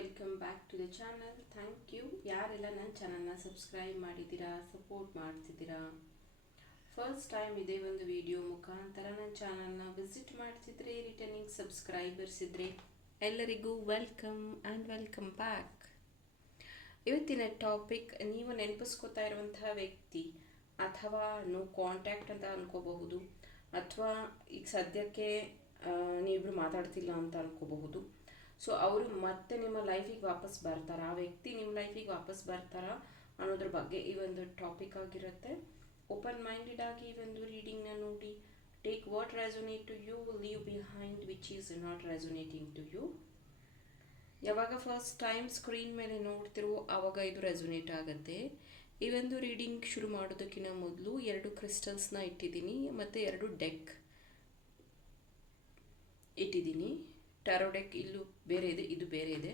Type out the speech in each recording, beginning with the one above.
Welcome back to the channel thank you ಯಾರೆಲ್ಲ ನನ್ನ ಚಾನಲ್ನ ಸಬ್ಸ್ಕ್ರೈಬ್ ಮಾಡಿದ್ದೀರಾ ಸಪೋರ್ಟ್ ಮಾಡ್ತಿದ್ದೀರಾ? ಫಸ್ಟ್ ಟೈಮ್ ಇದೇ ಒಂದು ವಿಡಿಯೋ ಮುಖಾಂತರ ನನ್ನ ಚಾನಲ್ನ ವಿಸಿಟ್ ಮಾಡ್ತಿದ್ರೆ ರಿಟರ್ನಿಂಗ್ ಸಬ್ಸ್ಕ್ರೈಬರ್ಸ್ ಇದ್ದರೆ ಎಲ್ಲರಿಗೂ ವೆಲ್ಕಮ್ ಆ್ಯಂಡ್ ವೆಲ್ಕಮ್ ಬ್ಯಾಕ್ ಇವತ್ತಿನ ಟಾಪಿಕ್ ನೀವು ನೆನಪಿಸ್ಕೋತಾ ಇರುವಂತಹ ವ್ಯಕ್ತಿ ಅಥವಾ ನೋ ಕಾಂಟ್ಯಾಕ್ಟ್ ಅಂತ ಅನ್ಕೋಬಹುದು, ಅಥವಾ ಈಗ ಸದ್ಯಕ್ಕೆ ನೀವಿಬ್ರು ಮಾತಾಡ್ತಿಲ್ಲ ಅಂತ ಅನ್ಕೋಬಹುದು. ಸೊ ಅವರು ಮತ್ತೆ ನಿಮ್ಮ ಲೈಫಿಗೆ ವಾಪಸ್ ಬರ್ತಾರಾ? ಆ ವ್ಯಕ್ತಿ ನಿಮ್ಮ ಲೈಫಿಗೆ ವಾಪಸ್ ಬರ್ತಾರಾ ಅನ್ನೋದ್ರ ಬಗ್ಗೆ ಈ ಒಂದು ಟಾಪಿಕ್ ಆಗಿರುತ್ತೆ. ಓಪನ್ ಮೈಂಡೆಡ್ ಆಗಿ ಈ ಒಂದು ರೀಡಿಂಗ್ನ ನೋಡಿ. Take what resonate to you leave behind which is not resonating to you ಯಾವಾಗ ಫಸ್ಟ್ ಟೈಮ್ ಸ್ಕ್ರೀನ್ ಮೇಲೆ ನೋಡ್ತಿರೋ ಆವಾಗ ಇದು ರೆಸೊನೇಟ್ ಆಗುತ್ತೆ. ಈ ಒಂದು ರೀಡಿಂಗ್ ಶುರು ಮಾಡೋದಕ್ಕಿಂತ ಮೊದಲು ಎರಡು ಕ್ರಿಸ್ಟಲ್ಸ್ನ ಇಟ್ಟಿದ್ದೀನಿ, ಮತ್ತು ಎರಡು ಡೆಕ್ ಇಟ್ಟಿದ್ದೀನಿ. ಟ್ಯಾರೋ ಡೆಕ್ ಇಲ್ಲೂ ಬೇರೆ ಇದೆ, ಇದು ಬೇರೆ ಇದೆ.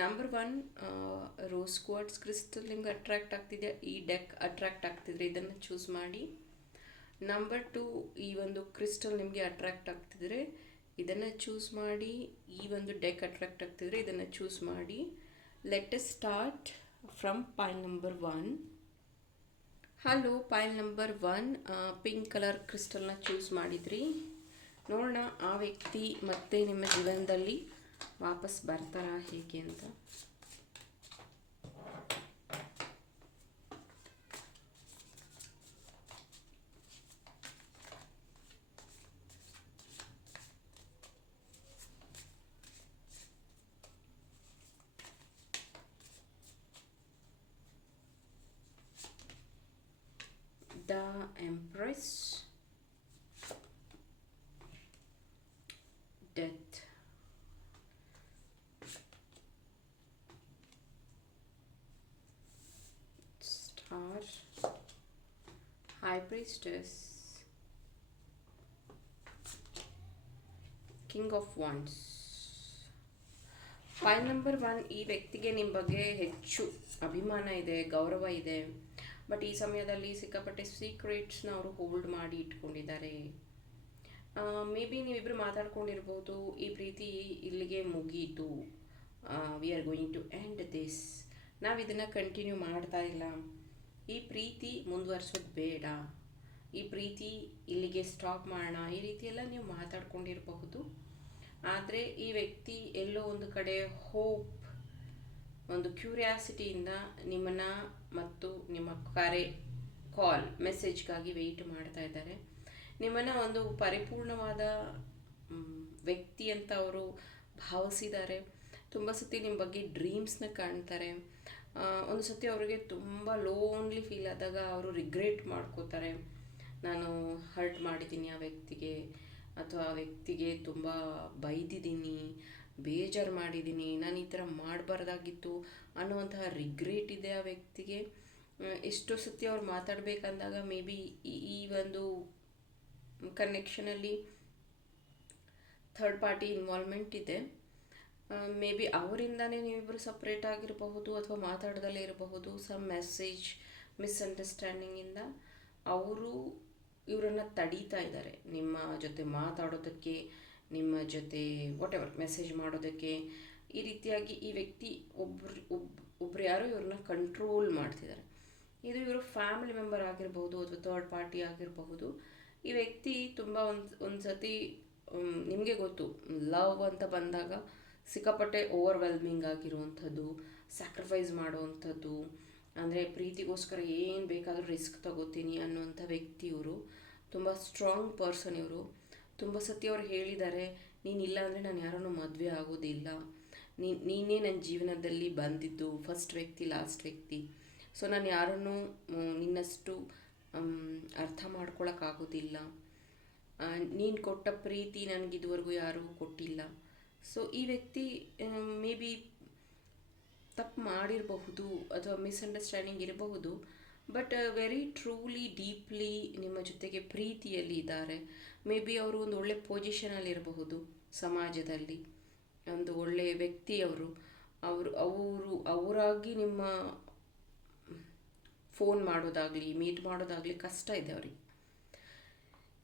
Number one rose quartz crystal ನಿಮ್ಗೆ ಅಟ್ರಾಕ್ಟ್ ಆಗ್ತಿದೆ, ಈ ಡೆಕ್ ಅಟ್ರಾಕ್ಟ್ ಆಗ್ತಿದ್ರೆ ಇದನ್ನು ಚೂಸ್ ಮಾಡಿ. ನಂಬರ್ ಟು ಈ ಒಂದು ಕ್ರಿಸ್ಟಲ್ ನಿಮಗೆ ಅಟ್ರಾಕ್ಟ್ ಆಗ್ತಿದ್ರೆ ಇದನ್ನು ಚೂಸ್ ಮಾಡಿ, ಈ ಒಂದು ಡೆಕ್ ಅಟ್ರಾಕ್ಟ್ ಆಗ್ತಿದ್ರೆ ಇದನ್ನು ಚೂಸ್ ಮಾಡಿ. Let start from pile number one hello pile number one pink colour ಕ್ರಿಸ್ಟಲ್ನ choose ಮಾಡಿದ್ರಿ. ನೋಡೋಣ ಆ ವ್ಯಕ್ತಿ ಮತ್ತೆ ನಿಮ್ಮ ಜೀವನದಲ್ಲಿ ವಾಪಸ್ ಬರ್ತಾರಾ ಹೇಗೆ ಅಂತ. The Empress priestess. King of wands pile number one ಈ ವ್ಯಕ್ತಿಗೆ ನಿಮ್ಮ ಬಗ್ಗೆ ಹೆಚ್ಚು ಅಭಿಮಾನ ಇದೆ, ಗೌರವ ಇದೆ. ಬಟ್ ಈ ಸಮಯದಲ್ಲಿ ಸಿಕ್ಕಾಪಟ್ಟೆ ಸೀಕ್ರೆಟ್ಸ್ನ ಅವರು ಹೋಲ್ಡ್ ಮಾಡಿ ಇಟ್ಕೊಂಡಿದ್ದಾರೆ. ಮೇ ಬಿ ನೀವಿಬ್ಬರು ಮಾತಾಡ್ಕೊಂಡಿರ್ಬೋದು, ಈ ಪ್ರೀತಿ ಇಲ್ಲಿಗೆ ಮುಗೀತು. We are going to end this ನಾವು ಇದನ್ನು ಕಂಟಿನ್ಯೂ ಮಾಡ್ತಾ ಇಲ್ಲ. ಈ ಪ್ರೀತಿ ಮುಂದುವರ್ಸೋದು ಬೇಡ. ಈ ಪ್ರೀತಿ ಇಲ್ಲಿಗೆ ಸ್ಟಾಪ್ ಮಾಡೋಣ. ಈ ರೀತಿ ಎಲ್ಲ ನೀವು ಮಾತಾಡ್ಕೊಂಡಿರಬಹುದು. ಆದರೆ ಈ ವ್ಯಕ್ತಿ ಎಲ್ಲೋ ಒಂದು ಕಡೆ ಹೋಪ್ ಒಂದು ಕ್ಯೂರಿಯಾಸಿಟಿಯಿಂದ ನಿಮ್ಮನ್ನು ಮತ್ತು ನಿಮ್ಮ ಕರೆ ಕಾಲ್ ಮೆಸೇಜ್ಗಾಗಿ ವೆಯ್ಟ್ ಮಾಡ್ತಾ ಇದ್ದಾರೆ. ನಿಮ್ಮನ್ನು ಒಂದು ಪರಿಪೂರ್ಣವಾದ ವ್ಯಕ್ತಿ ಅಂತ ಅವರು ಭಾವಿಸಿದ್ದಾರೆ. ತುಂಬ ಸತಿ ನಿಮ್ಮ ಬಗ್ಗೆ ಡ್ರೀಮ್ಸ್ನ ಕಾಣ್ತಾರೆ. ಒಂದು ಸತಿ ಅವರಿಗೆ ತುಂಬ ಲೋನ್ಲಿ ಫೀಲ್ ಆದಾಗ ಅವರು ರಿಗ್ರೆಟ್ ಮಾಡ್ಕೋತಾರೆ. ನಾನು ಹರ್ಟ್ ಮಾಡಿದ್ದೀನಿ ಆ ವ್ಯಕ್ತಿಗೆ, ಅಥವಾ ಆ ವ್ಯಕ್ತಿಗೆ ತುಂಬ ಬೈದಿದ್ದೀನಿ, ಬೇಜಾರು ಮಾಡಿದ್ದೀನಿ, ನಾನು ಈ ಥರ ಮಾಡಬಾರ್ದಾಗಿತ್ತು ಅನ್ನುವಂತಹ ರಿಗ್ರೆಟ್ ಇದೆ ಆ ವ್ಯಕ್ತಿಗೆ. ಎಷ್ಟೋ ಸತಿ ಅವ್ರು ಮಾತಾಡಬೇಕಂದಾಗ ಮೇ ಬಿ ಈ ಒಂದು ಕನೆಕ್ಷನಲ್ಲಿ ಥರ್ಡ್ ಪಾರ್ಟಿ ಇನ್ವಾಲ್ವ್ಮೆಂಟ್ ಇದೆ. ಮೇ ಬಿ ಅವರಿಂದನೇ ನೀವಿಬ್ಬರು ಸಪ್ರೇಟ್ ಆಗಿರಬಹುದು ಅಥವಾ ಮಾತಾಡ್ದಲ್ಲೇ ಇರಬಹುದು ಸಮ್ ಮೆಸೇಜ್ ಮಿಸ್ಅಂಡರ್ಸ್ಟ್ಯಾಂಡಿಂಗಿಂದ ಅವರು ಇವರನ್ನು ತಡೀತಾ ಇದ್ದಾರೆ. ನಿಮ್ಮ ಜೊತೆ ಮಾತಾಡೋದಕ್ಕೆ, ನಿಮ್ಮ ಜೊತೆ ವಾಟ್ ಎವರ್ ಮೆಸೇಜ್ ಮಾಡೋದಕ್ಕೆ, ಈ ರೀತಿಯಾಗಿ ಈ ವ್ಯಕ್ತಿ ಒಬ್ರು, ಒಬ್, ಒಬ್ರು ಯಾರೋ ಇವ್ರನ್ನ ಕಂಟ್ರೋಲ್ ಮಾಡ್ತಿದ್ದಾರೆ. ಇದು ಇವರು ಫ್ಯಾಮಿಲಿ ಮೆಂಬರ್ ಆಗಿರ್ಬೋದು ಅಥವಾ ಥರ್ಡ್ ಪಾರ್ಟಿ ಆಗಿರಬಹುದು. ಈ ವ್ಯಕ್ತಿ ತುಂಬ ಒಂದು ಒಂದು ಸತಿ ನಿಮಗೆ ಗೊತ್ತು ಲವ್ ಅಂತ ಬಂದಾಗ ಸಿಕ್ಕಾಪಟ್ಟೆ ಓವರ್ವೆಲ್ಮಿಂಗ್ ಆಗಿರುವಂಥದ್ದು ಸ್ಯಾಕ್ರಿಫೈಸ್ ಮಾಡುವಂಥದ್ದು ಅಂದರೆ ಪ್ರೀತಿಗೋಸ್ಕರ ಏನು ಬೇಕಾದರೂ ರಿಸ್ಕ್ ತಗೋತೀನಿ ಅನ್ನುವಂಥ ವ್ಯಕ್ತಿ ಇವರು ತುಂಬ ಸ್ಟ್ರಾಂಗ್ ಪರ್ಸನ್ ಇವರು. ತುಂಬ ಸತಿ ಅವ್ರು ಹೇಳಿದ್ದಾರೆ, ನೀನಿಲ್ಲ ಅಂದರೆ ನಾನು ಯಾರನ್ನೂ ಮದುವೆ ಆಗೋದಿಲ್ಲ. ನೀನೇ ನನ್ನ ಜೀವನದಲ್ಲಿ ಬಂದಿದ್ದು ಫಸ್ಟ್ ವ್ಯಕ್ತಿ ಲಾಸ್ಟ್ ವ್ಯಕ್ತಿ. ಸೊ ನಾನು ಯಾರನ್ನೂ ನಿನ್ನಷ್ಟು ಅರ್ಥ ಮಾಡ್ಕೊಳಕ್ಕಾಗೋದಿಲ್ಲ. ನೀನು ಕೊಟ್ಟ ಪ್ರೀತಿ ನನಗಿದುವರೆಗೂ ಯಾರೂ ಕೊಟ್ಟಿಲ್ಲ. ಸೊ ಈ ವ್ಯಕ್ತಿ, ಮೇ ಬಿ ತಪ್ಪು ಮಾಡಿರಬಹುದು ಅಥವಾ ಮಿಸ್ಅಂಡರ್ಸ್ಟ್ಯಾಂಡಿಂಗ್ ಇರಬಹುದು ಬಟ್ ವೆರಿ ಟ್ರೂಲಿ ಡೀಪ್ಲಿ ನಿಮ್ಮ ಜೊತೆಗೆ ಪ್ರೀತಿಯಲ್ಲಿ ಇದ್ದಾರೆ. ಮೇ ಬಿ ಅವರು ಒಂದು ಒಳ್ಳೆ ಪೊಸಿಷನಲ್ಲಿ ಇರಬಹುದು ಸಮಾಜದಲ್ಲಿ. ಒಂದು ಒಳ್ಳೆಯ ವ್ಯಕ್ತಿಯವರು ಅವರು. ಅವರು ಅವರಾಗಿ ನಿಮ್ಮ ಫೋನ್ ಮಾಡೋದಾಗಲಿ ಮೀಟ್ ಮಾಡೋದಾಗಲಿ ಕಷ್ಟ ಇದೆ ಅವರಿಗೆ.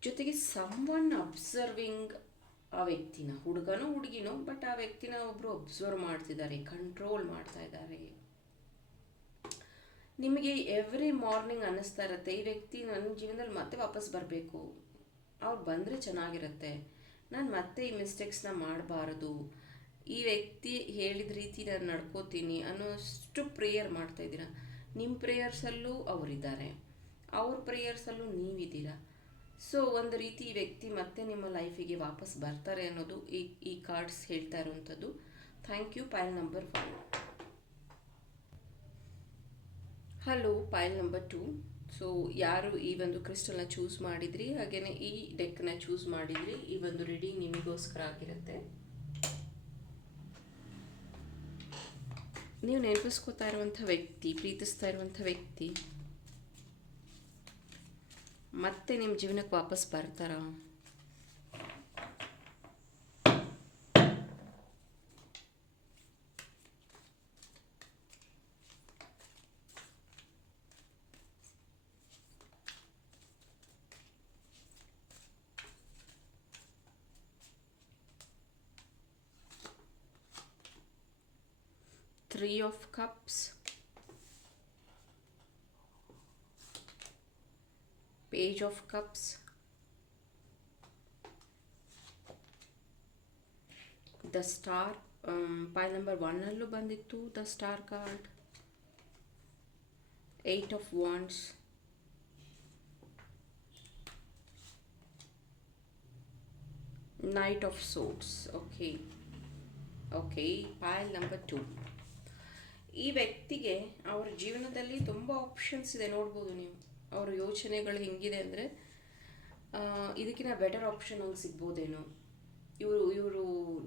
ಜೊತೆಗೆ ಸಮ್ ಒನ್ ಅಬ್ಸರ್ವಿಂಗ್ ಆ ವ್ಯಕ್ತಿನ ಹುಡುಗನು ಹುಡುಗಿನೋ ಬಟ್ ಆ ವ್ಯಕ್ತಿನ ಒಬ್ಬರು ಅಬ್ಸರ್ವ್ ಮಾಡ್ತಿದ್ದಾರೆ ಕಂಟ್ರೋಲ್ ಮಾಡ್ತಾ ಇದ್ದಾರೆ. ನಿಮಗೆ ಎವ್ರಿ ಮಾರ್ನಿಂಗ್ ಅನ್ನಿಸ್ತಾ ಇರುತ್ತೆ, ಈ ವ್ಯಕ್ತಿ ನನ್ನ ಜೀವನದಲ್ಲಿ ಮತ್ತೆ ವಾಪಸ್ ಬರಬೇಕು. ಅವ್ರು ಬಂದರೆ ಚೆನ್ನಾಗಿರುತ್ತೆ. ನಾನು ಮತ್ತೆ ಈ ಮಿಸ್ಟೇಕ್ಸ್ನ ಮಾಡಬಾರ್ದು. ಈ ವ್ಯಕ್ತಿ ಹೇಳಿದ ರೀತಿ ನಾನು ನಡ್ಕೋತೀನಿ ಅನ್ನೋಷ್ಟು ಪ್ರೇಯರ್ ಮಾಡ್ತಾ ಇದ್ದೀರಾ. ನಿಮ್ಮ ಪ್ರೇಯರ್ಸಲ್ಲೂ ಅವರಿದ್ದಾರೆ. ಅವ್ರ ಪ್ರೇಯರ್ಸಲ್ಲೂ ನೀವಿದ್ದೀರಾ. ಸೊ ಒಂದು ರೀತಿ ವ್ಯಕ್ತಿ ಮತ್ತೆ ನಿಮ್ಮ ಲೈಫಿಗೆ ವಾಪಸ್ ಬರ್ತಾರೆ ಅನ್ನೋದು ಈ ಈ ಕಾರ್ಡ್ಸ್ ಹೇಳ್ತಾ ಇರುವಂಥದ್ದು. Thank you pile number one hello pile number two so ಯಾರು ಈ ಒಂದು ಕ್ರಿಸ್ಟಲ್ನ ಚೂಸ್ ಮಾಡಿದ್ರಿ? ಹಾಗೆಯೇ ಈ ಡೆಕ್ನ ಚೂಸ್ ಮಾಡಿದ್ರಿ? ಈ ಒಂದು ರೀಡಿಂಗ್ ನಿಮಗೋಸ್ಕರ ಆಗಿರುತ್ತೆ. ನೀವು ನೆನಪಿಸ್ಕೋತಾ ಇರುವಂಥ ವ್ಯಕ್ತಿ, ಪ್ರೀತಿಸ್ತಾ ಇರುವಂಥ ವ್ಯಕ್ತಿ ಮತ್ತೆ ನಿಮ್ಮ ಜೀವನಕ್ಕೆ ವಾಪಸ್ ಬರ್ತಾರಾ three of cups. Page of cups. The star pile number ಒನ್ನಲ್ಲೂ ಬಂದಿತ್ತು the star card eight of wands knight of swords okay okay pile number two ಈ ವ್ಯಕ್ತಿಗೆ ಅವರ ಜೀವನದಲ್ಲಿ ತುಂಬ ಆಪ್ಷನ್ಸ್ ಇದೆ, ನೋಡ್ಬೋದು ನೀವು. ಅವರ ಯೋಚನೆಗಳು ಹೆಂಗಿದೆ ಅಂದರೆ ಇದಕ್ಕಿಂತ ಬೆಟರ್ ಆಪ್ಷನ್ ಅವ್ರಿಗೆ ಸಿಗ್ಬೋದೇನೋ. ಇವರು ಇವರು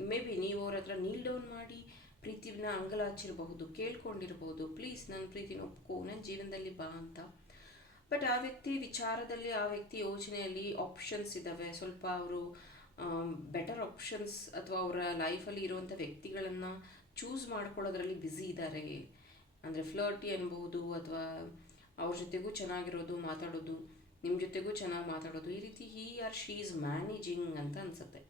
ಮೇ ಬಿ ನೀವು ಅವ್ರ ಹತ್ರ ನೀಲ್ ಡೌನ್ ಮಾಡಿ ಪ್ರೀತಿನ ಅಂಗಲಾಚಿರಬಹುದು ಕೇಳ್ಕೊಂಡಿರ್ಬೋದು ಪ್ಲೀಸ್ ನನ್ನ ಪ್ರೀತಿನ ಒಪ್ಕೋ ನನ್ನ ಜೀವನದಲ್ಲಿ ಬಾ ಅಂತ. ಬಟ್ ಆ ವ್ಯಕ್ತಿ ವಿಚಾರದಲ್ಲಿ, ಆ ವ್ಯಕ್ತಿ ಯೋಚನೆಯಲ್ಲಿ ಆಪ್ಷನ್ಸ್ ಇದ್ದಾವೆ ಸ್ವಲ್ಪ ಅವರು ಬೆಟರ್ ಆಪ್ಷನ್ಸ್ ಅಥವಾ ಅವರ ಲೈಫಲ್ಲಿ ಇರುವಂಥ ವ್ಯಕ್ತಿಗಳನ್ನು ಚೂಸ್ ಮಾಡ್ಕೊಳ್ಳೋದ್ರಲ್ಲಿ ಬ್ಯುಸಿ ಇದ್ದಾರೆ ಅಂದರೆ ಫ್ಲರ್ಟಿ ಅನ್ಬೋದು ಅಥವಾ ಅವ್ರ ಜೊತೆಗೂ ಚೆನ್ನಾಗಿರೋದು, ಮಾತಾಡೋದು ನಿಮ್ಮ ಜೊತೆಗೂ ಚೆನ್ನಾಗಿ ಮಾತಾಡೋದು, ಈ ರೀತಿ he are she is managing ಅಂತ ಅನಿಸುತ್ತೆ.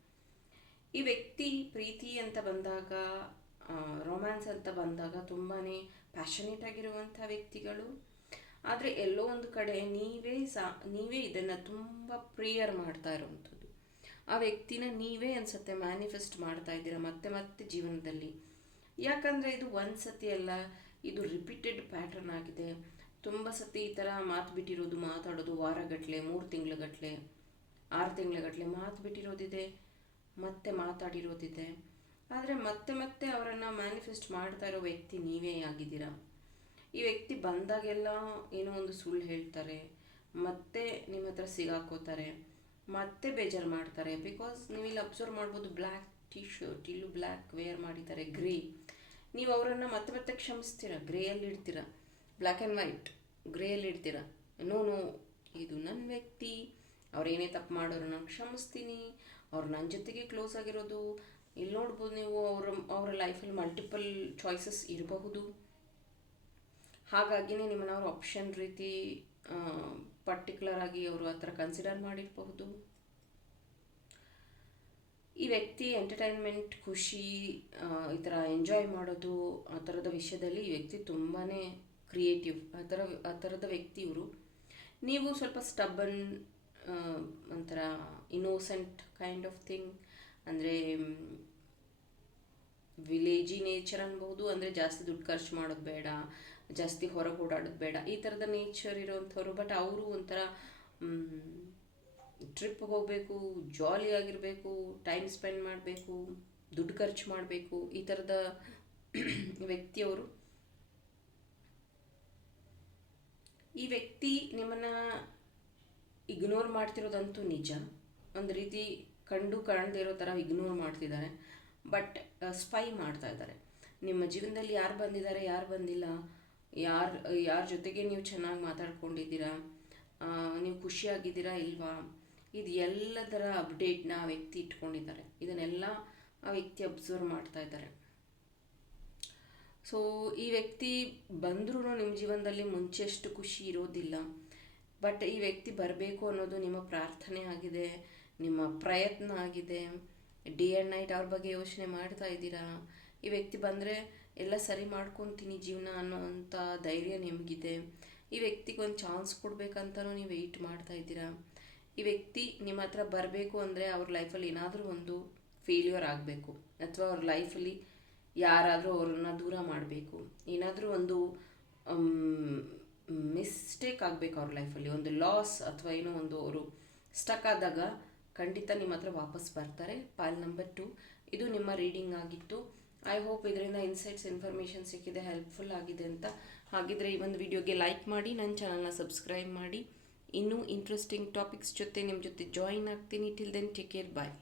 ಈ ವ್ಯಕ್ತಿ ಪ್ರೀತಿ ಅಂತ ಬಂದಾಗ ರೊಮ್ಯಾನ್ಸ್ ಅಂತ ಬಂದಾಗ ತುಂಬಾ ಪ್ಯಾಷನೇಟ್ ಆಗಿರುವಂಥ ವ್ಯಕ್ತಿಗಳು. ಆದರೆ ಎಲ್ಲೋ ಒಂದು ಕಡೆ ನೀವೇ ಸಾ, ನೀವೇ ಇದನ್ನು ತುಂಬ ಪ್ರೇಯರ್ ಮಾಡ್ತಾ ಇರೋವಂಥದ್ದು. ಆ ವ್ಯಕ್ತಿನ ನೀವೇ ಅನಿಸುತ್ತೆ ಮ್ಯಾನಿಫೆಸ್ಟ್ ಮಾಡ್ತಾ ಇದ್ದೀರಾ ಮತ್ತೆ ಮತ್ತೆ ಜೀವನದಲ್ಲಿ. ಯಾಕಂದರೆ ಇದು ಒಂದು ಸತಿ ಅಲ್ಲ, ಇದು ರಿಪೀಟೆಡ್ ಪ್ಯಾಟರ್ನ್ ಆಗಿದೆ. ತುಂಬ ಸತಿ ಈ ಥರ ಮಾತು ಬಿಟ್ಟಿರೋದು, ಮಾತಾಡೋದು ವಾರಗಟ್ಟಲೆ ಮೂರು ತಿಂಗಳಗಟ್ಟಲೆ ಆರು ತಿಂಗಳಗಟ್ಟಲೆ ಮಾತು ಬಿಟ್ಟಿರೋದಿದೆ, ಮತ್ತೆ ಮಾತಾಡಿರೋದಿದೆ. ಆದರೆ ಮತ್ತೆ ಮತ್ತೆ ಅವರನ್ನು ಮ್ಯಾನಿಫೆಸ್ಟ್ ಮಾಡ್ತಾ ಇರೋ ವ್ಯಕ್ತಿ ನೀವೇ ಆಗಿದ್ದೀರಾ? ಈ ವ್ಯಕ್ತಿ ಬಂದಾಗೆಲ್ಲ ಏನೋ ಒಂದು ಸುಳ್ಳು ಹೇಳ್ತಾರೆ, ಮತ್ತೆ ನಿಮ್ಮ ಹತ್ರ ಸಿಗಾಕೋತಾರೆ, ಮತ್ತೆ ಬೇಜಾರು ಮಾಡ್ತಾರೆ ಬಿಕಾಸ್ ನೀವು ಇಲ್ಲಿ ಅಬ್ಸರ್ವ್ ಮಾಡ್ಬೋದು ಬ್ಲ್ಯಾಕ್ ಟಿ ಶರ್ಟ್ ಇಲ್ಲೂ ಬ್ಲ್ಯಾಕ್ ವೇರ್ ಮಾಡಿದ್ದಾರೆ ಗ್ರೇ ನೀವು ಅವರನ್ನು ಮತ್ತೆ ಮತ್ತೆ ಕ್ಷಮಿಸ್ತೀರ? ಗ್ರೇಯಲ್ಲಿ ಇಡ್ತೀರ ಬ್ಲ್ಯಾಕ್ ಆ್ಯಂಡ್ ವೈಟ್ ಗ್ರೇಯಲ್ಲಿ ಇಡ್ತೀರ. ನೋ ನೋ ಇದು ನನ್ನ ವ್ಯಕ್ತಿ, ಅವ್ರು ಏನೇ ತಪ್ಪು ಮಾಡೋರು ನಾನು ಕ್ಷಮಿಸ್ತೀನಿ, ಅವ್ರು ನನ್ನ ಜೊತೆಗೆ ಕ್ಲೋಸ್ ಆಗಿರೋದು. ಇಲ್ಲಿ ನೋಡ್ಬೋದು ನೀವು, ಅವರ ಅವರ ಲೈಫಲ್ಲಿ ಮಲ್ಟಿಪಲ್ ಚಾಯ್ಸಸ್ ಇರಬಹುದು. ಹಾಗಾಗಿನೇ ನಿಮ್ಮನ್ನು ಅವ್ರ ಆಪ್ಷನ್ ರೀತಿ ಪರ್ಟಿಕ್ಯುಲರ್ ಆಗಿ ಅವರು ಆ ಥರ ಕನ್ಸಿಡರ್ ಮಾಡಿರಬಹುದು. ಈ ವ್ಯಕ್ತಿ ಎಂಟರ್ಟೈನ್ಮೆಂಟ್ ಖುಷಿ ಈ ಥರ ಎಂಜಾಯ್ ಮಾಡೋದು, ಆ ಥರದ ವಿಷಯದಲ್ಲಿ ಈ ವ್ಯಕ್ತಿ ತುಂಬಾ ಕ್ರಿಯೇಟಿವ್ ಆ ಥರ, ಆ ಥರದ ವ್ಯಕ್ತಿ ಇವರು ನೀವು ಸ್ವಲ್ಪ ಸ್ಟಬ್ಬನ್ ಒಂಥರ ಇನ್ನೋಸೆಂಟ್ ಕೈಂಡ್ ಆಫ್ ಥಿಂಗ್ ಅಂದರೆ ವಿಲೇಜಿ ನೇಚರ್ ಅನ್ಬೋದು, ಅಂದರೆ ಜಾಸ್ತಿ ದುಡ್ಡು ಖರ್ಚು ಮಾಡೋದು ಬೇಡ, ಜಾಸ್ತಿ ಹೊರಗೆ ಓಡಾಡೋದು ಬೇಡ, ಈ ಥರದ ನೇಚರ್ ಇರೋವಂಥವ್ರು ಬಟ್ ಅವರು ಒಂಥರ ಟ್ರಿಪ್ ಹೋಗಬೇಕು ಜಾಲಿ ಆಗಿರಬೇಕು ಟೈಮ್ ಸ್ಪೆಂಡ್ ಮಾಡಬೇಕು, ದುಡ್ಡು ಖರ್ಚು ಮಾಡಬೇಕು, ಈ ಥರದ ವ್ಯಕ್ತಿಯವರು. ಈ ವ್ಯಕ್ತಿ ನಿಮ್ಮನ್ನು ಇಗ್ನೋರ್ ಮಾಡ್ತಿರೋದಂತೂ ನಿಜ. ಒಂದು ರೀತಿ ಕಂಡು ಕಾಣದೇ ಇರೋ ಥರ ಇಗ್ನೋರ್ ಮಾಡ್ತಿದ್ದಾರೆ ಬಟ್ ಸ್ಪೈ ಮಾಡ್ತಾ ಇದ್ದಾರೆ. ನಿಮ್ಮ ಜೀವನದಲ್ಲಿ ಯಾರು ಬಂದಿದ್ದಾರೆ, ಯಾರು ಬಂದಿಲ್ಲ, ಯಾರು, ಯಾರ ಜೊತೆಗೆ ನೀವು ಚೆನ್ನಾಗಿ ಮಾತಾಡ್ಕೊಂಡಿದ್ದೀರಾ ನೀವು ಖುಷಿಯಾಗಿದ್ದೀರಾ ಇಲ್ವಾ, ಇದು ಎಲ್ಲದರ ಅಪ್ಡೇಟ್ನ ಆ ವ್ಯಕ್ತಿ ಇಟ್ಕೊಂಡಿದ್ದಾರೆ. ಇದನ್ನೆಲ್ಲ ಆ ವ್ಯಕ್ತಿ ಅಬ್ಸರ್ವ್ ಮಾಡ್ತಾ ಇದ್ದಾರೆ. ಸೊ ಈ ವ್ಯಕ್ತಿ ಬಂದ್ರೂ ನಿಮ್ಮ ಜೀವನದಲ್ಲಿ ಮುಂಚೆಷ್ಟು ಖುಷಿ ಇರೋದಿಲ್ಲ. ಬಟ್ ಈ ವ್ಯಕ್ತಿ ಬರಬೇಕು ಅನ್ನೋದು ನಿಮ್ಮ ಪ್ರಾರ್ಥನೆ ಆಗಿದೆ, ನಿಮ್ಮ ಪ್ರಯತ್ನ ಆಗಿದೆ. ಡೇ ಆ್ಯಂಡ್ ನೈಟ್ ಅವ್ರ ಬಗ್ಗೆ ಯೋಚನೆ ಮಾಡ್ತಾ ಇದ್ದೀರಾ? ಈ ವ್ಯಕ್ತಿ ಬಂದರೆ ಎಲ್ಲ ಸರಿ ಮಾಡ್ಕೊತೀನಿ ಜೀವನ ಅನ್ನೋವಂಥ ಧೈರ್ಯ ನಿಮಗಿದೆ. ಈ ವ್ಯಕ್ತಿಗೆ ಒಂದು ಚಾನ್ಸ್ ಕೊಡಬೇಕಂತನೂ ನೀವು ವೆಯ್ಟ್ ಮಾಡ್ತಾ ಇದ್ದೀರಾ? ಈ ವ್ಯಕ್ತಿ ನಿಮ್ಮ ಹತ್ರ ಬರಬೇಕು ಅಂದರೆ ಅವ್ರ ಲೈಫಲ್ಲಿ ಏನಾದರೂ ಒಂದು ಫೇಲ್ಯೂರ್ ಆಗಬೇಕು. ಅಥವಾ ಅವ್ರ ಲೈಫಲ್ಲಿ ಯಾರಾದರೂ ಅವ್ರನ್ನ ದೂರ ಮಾಡಬೇಕು. ಏನಾದರೂ ಒಂದು ಮಿಸ್ಟೇಕ್ ಆಗಬೇಕು ಅವ್ರ ಲೈಫಲ್ಲಿ ಒಂದು ಲಾಸ್ ಅಥವಾ ಏನೋ ಒಂದು ಅವರು ಸ್ಟಕ್ ಆದಾಗ ಖಂಡಿತ ನಿಮ್ಮ ಹತ್ರ ವಾಪಸ್ ಬರ್ತಾರೆ. ಪಾಲ್ ನಂಬರ್ ಟು ಇದು ನಿಮ್ಮ ರೀಡಿಂಗ್ ಆಗಿತ್ತು. ಐ ಹೋಪ್ ಇದರಿಂದ ಇನ್ಸೈಟ್ಸ್ ಇನ್ಫಾರ್ಮೇಷನ್ ಸಿಕ್ಕಿದೆ ಹೆಲ್ಪ್ಫುಲ್ ಆಗಿದೆ ಅಂತ. ಹಾಗಿದ್ರೆ ಈ ಒಂದು ವಿಡಿಯೋಗೆ ಲೈಕ್ ಮಾಡಿ, ನನ್ನ ಚಾನಲ್ನ ಸಬ್ಸ್ಕ್ರೈಬ್ ಮಾಡಿ. ಇನ್ನೂ ಇಂಟ್ರೆಸ್ಟಿಂಗ್ ಟಾಪಿಕ್ಸ್ ಜೊತೆ ನಿಮ್ಮ ಜೊತೆ ಜಾಯಿನ್ ಆಗ್ತೀನಿ. Till then take care bye